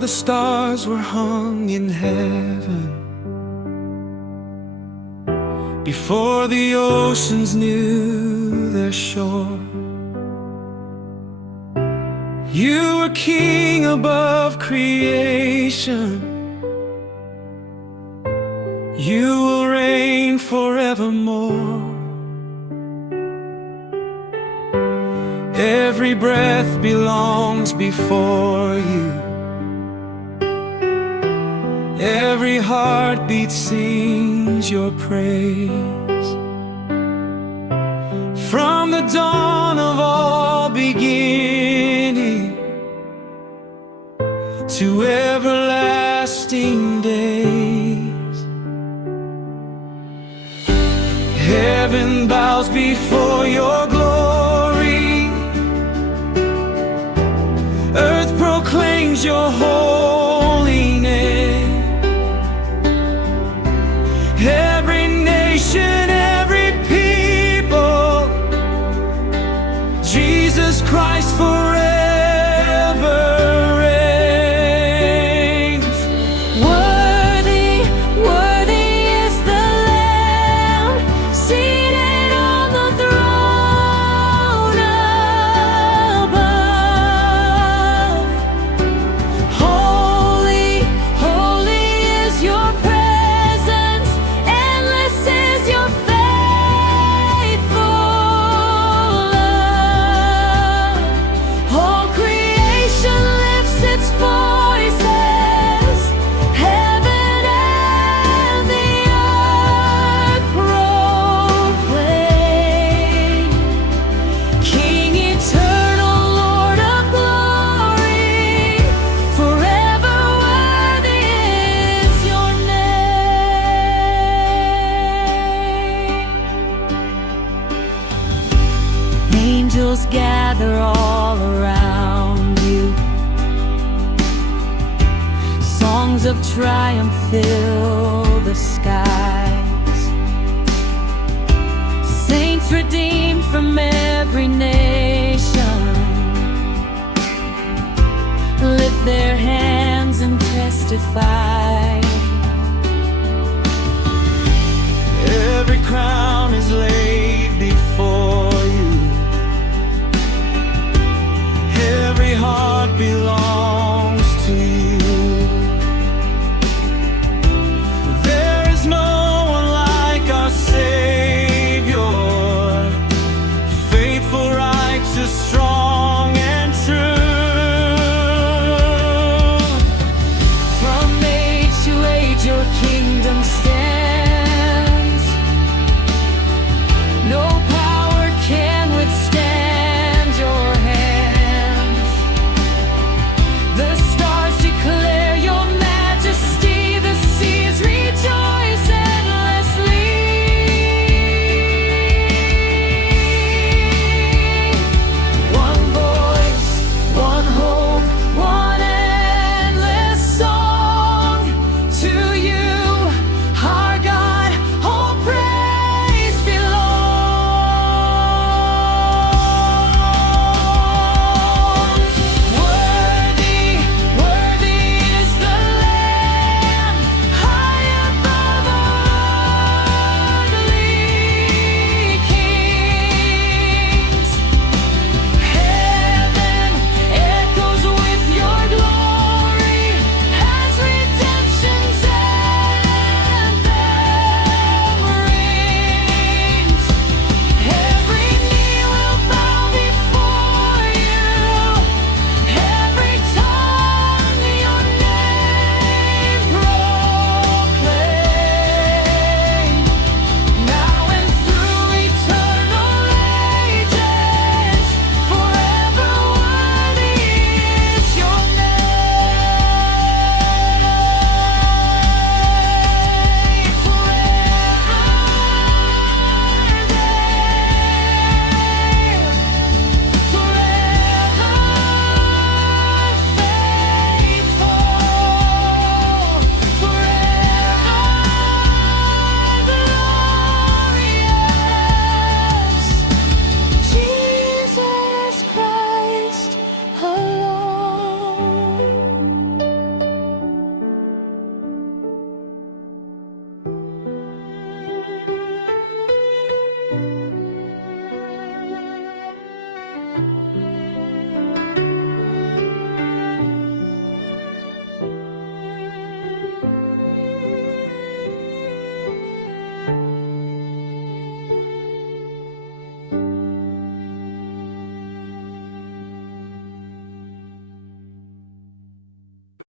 the stars were hung in heaven, before the oceans knew their shore. You were king above creation. You will reign forevermore. Every breath belongs before you. Every heartbeat sings your praise. From the dawn of all beginning to everlasting days, heaven bows before your glory. Earth proclaims your holy name. Every nation, every people, Jesus Christ forever reigns. Worthy, worthy is the Lamb seated on the throne above. Holy, holy is your presence. Endless is your faithful love. All creation lifts its voices. Heaven and the earth proclaim. King eternal, Lord of glory, forever worthy is your name. Angels gather all around you. Songs of triumph fill the skies. Saints redeemed from every nation lift their hands and testify.